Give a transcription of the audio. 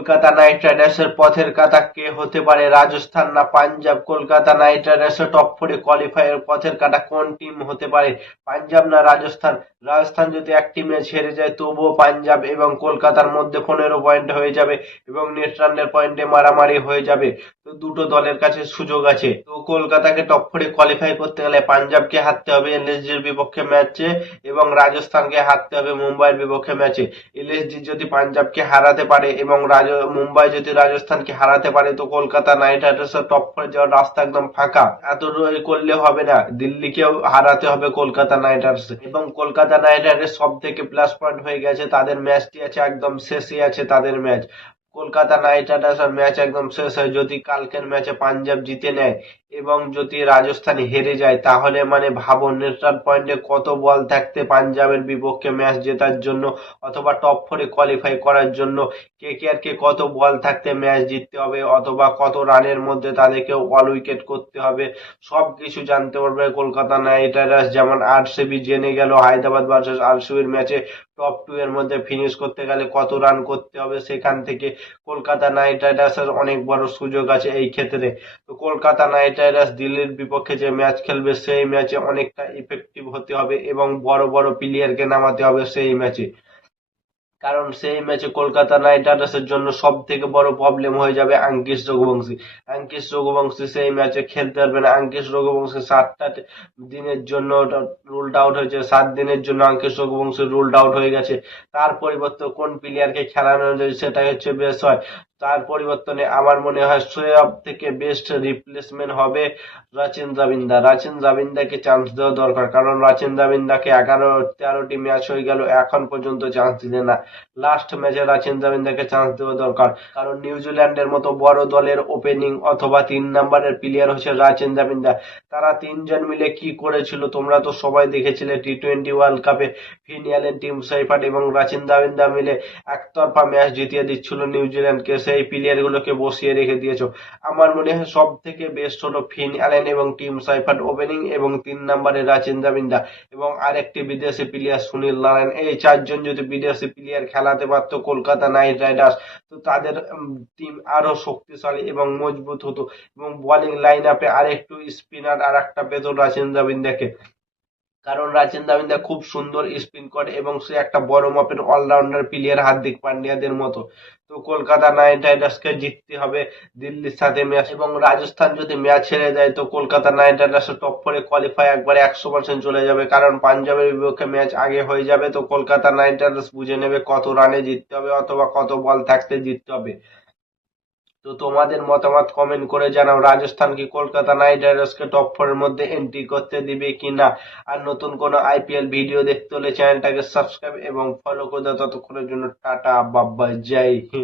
Kolkata night রাইডার্সের পথের কাঁটা কে হতে পারে, রাজস্থান না পাঞ্জাব? কলকাতা নাইট রাইডার্সের টপ ফোরে কোয়ালিফায়ার পথের কাঁটা কোন টিম হতে পারে, পাঞ্জাব না রাজস্থান? রাজস্থান যদি একটি ম্যাচ হেরে যায় তবুও পাঞ্জাব এবং কলকাতার মধ্যে 15 পয়েন্ট হয়ে যাবে এবং নেট রানের পয়েন্টে মারামারি হয়ে যাবে। তো দুটো দলের কাছে সুযোগ আছে। তো কলকাতাকে টপ ফোরে কোয়ালিফাই করতে গেলে পাঞ্জাবকে হারতে হবে এলএসজির বিপক্ষে ম্যাচে এবং রাজস্থানকে হারতে হবে মুম্বাইয়ের বিপক্ষে ম্যাচে। এলএসজি যদি পাঞ্জাবকে হারাতে পারে এবং মুম্বাই যদি রাজস্থানকে হারাতে পারে তো কলকাতা নাইট রাইডার্সের টপ ফোরে যাওয়ার রাস্তা একদম ফাঁকা। এতটুকু করলে হবে না, দিল্লিকেও হারাতে হবে কলকাতা নাইট রাইডার্স এবং কলকাতা নাইট রাইডার্স সব থেকে প্লাস পয়েন্ট হয়ে গেছে, তাদের ম্যাচটি আছে একদম শেষে আছে তাদের ম্যাচ। কলকাতা নাইট রাইডার্সের ম্যাচ একদম শেষ হয় যদি কালকের ম্যাচে পাঞ্জাব জিতে নেয় এবং যদি রাজস্থান হেরে যায়, তাহলে মানে ভাবো নেট রান পয়েন্টে কত বল থাকতে পাঞ্জাবের বিপক্ষে ম্যাচ জেতার জন্য অথবা টপ ফোরে কোয়ালিফাই করার জন্য কেকেআর কে কত বল থাকতে ম্যাচ জিততে হবে অথবা কত রানের মধ্যে তাদেরকে অল উইকেট করতে হবে, সবকিছু জানতে পারবে কলকাতা নাইট রাইডার্স। যেমন আরসিবি জেনে গেল হায়দ্রাবাদ ভার্সেস আরসিবির ম্যাচে টপ টু এর মধ্যে ফিনিশ করতে গেলে কত রান করতে হবে, সেখান থেকে কলকাতা নাইট রাইডার্সের অনেক বড় সুযোগ আছে এই ক্ষেত্রে। তো কলকাতা নাইট রাইডার্স দিল্লির বিপক্ষে যে ম্যাচ খেলবে সেই ম্যাচে অনেকটা ইফেক্টিভ হতে হবে এবং বড় বড় প্লেয়ারকে নামাতে হবে সেই ম্যাচে, কারণ সেই ম্যাচে কলকাতা নাইট রাইডার্সের জন্য সব থেকে বড় প্রবলেম হয়ে যাবে আঙ্কিশ রঘুবংশী। আঙ্কিশ রঘুবংশী সেই ম্যাচে খেলতে পারবে না। আঙ্কিশ রঘুবংশী 7 দিনের জন্য রুলড আউট হয়েছে, 7 দিনের জন্য আঙ্কিশ রঘুবংশী রুলড আউট হয়ে গেছে। তার পরিবর্তে কোন প্লেয়ারকে খেলানো যায় সেটা হচ্ছে বেশ হয়। তার পরিবর্তনে আমার মনে হয় সব থেকে বেস্ট রিপ্লেসমেন্ট হবে রাচিন জাবিন্দা। রাচিন জাবিন্দাকে চান্স দেওয়া দরকার, কারণ রাচিন জাবিন্দাকে 11-13টি ম্যাচ হয়ে গেল এখন পর্যন্ত চান্স দিলে না। লাস্ট ম্যাচে রাচিন জাবিন্দাকে চান্স দেওয়া দরকার, কারণ নিউজিল্যান্ডের মতো বড় দলের ওপেনিং অথবা 3 নম্বরের প্লেয়ার হচ্ছে রাচিন জাবিন্দা। তারা তিনজন মিলে কি করেছিল তোমরা তো সবাই দেখেছিলে টি-20 ওয়ার্ল্ড কাপে। ফিন অ্যালেন, টিম সাইফার্ট এবং রাচিন জাবিন্দা মিলে একতরফা ম্যাচ জিতিয়ে দিচ্ছিল নিউজিল্যান্ডকে, সেই প্লেয়ার গুলোকে বসিয়ে রেখে দিয়েছো। আমার মনে হয় সব থেকে বেস্ট হলো ফিন অ্যালেন এবং টিম সাইফার্ট ওপেনিং এবং 3 নম্বরে রাচিন জাবিন্দা এবং আরেকটি বিদেশি প্লেয়ার সুনীল নারায়ণ। এই 4জন যদি বিদেশি প্লেয়ার খেলাতে পারতো কলকাতা নাইট রাইডার্স, তো তাদের টিম আরো শক্তিশালী এবং মজবুত হতো এবং বোলিং লাইন আপে আরেকটু স্পিনার আর একটা পেত রাচিন জাবিন্দাকে, কারণ রাচিন জাবিন্দা খুব সুন্দর স্পিন করে এবং সে একটা বড় মাপের অলরাউন্ডার প্লেয়ার হার্দিক পান্ডিয়াদের মতো। তো কলকাতা নাইট রাইডার্সকে জিততে হবে দিল্লির সাথে ম্যাচ, এবং রাজস্থান যদি ম্যাচ হেরে যায় তো কলকাতা নাইট রাইডার্সের টপ ফোরে কোয়ালিফাই একবারে 100% চলে যাবে, কারণ পাঞ্জাবের বিপক্ষে ম্যাচ আগে হয়ে যাবে। তো কলকাতা নাইট রাইডার্স বুঝে নেবে কত রানে জিততে হবে অথবা কত বল থাকতে জিততে হবে। তো তোমাদের মতামত কমেন্ট করে জানাও, রাজস্থান কি কলকাতা নাইট রাইডার্সকে টপ ফোরের মধ্যে এন্ট্রি করতে দিবে কিনা। আর নতুন কোনো আইপিএল ভিডিও দেখতে হলে চ্যানেলটাকে সাবস্ক্রাইব এবং ফলো করে দাও। ততক্ষণের জন্য টাটা, বাই বাই, জয় হিন্দ।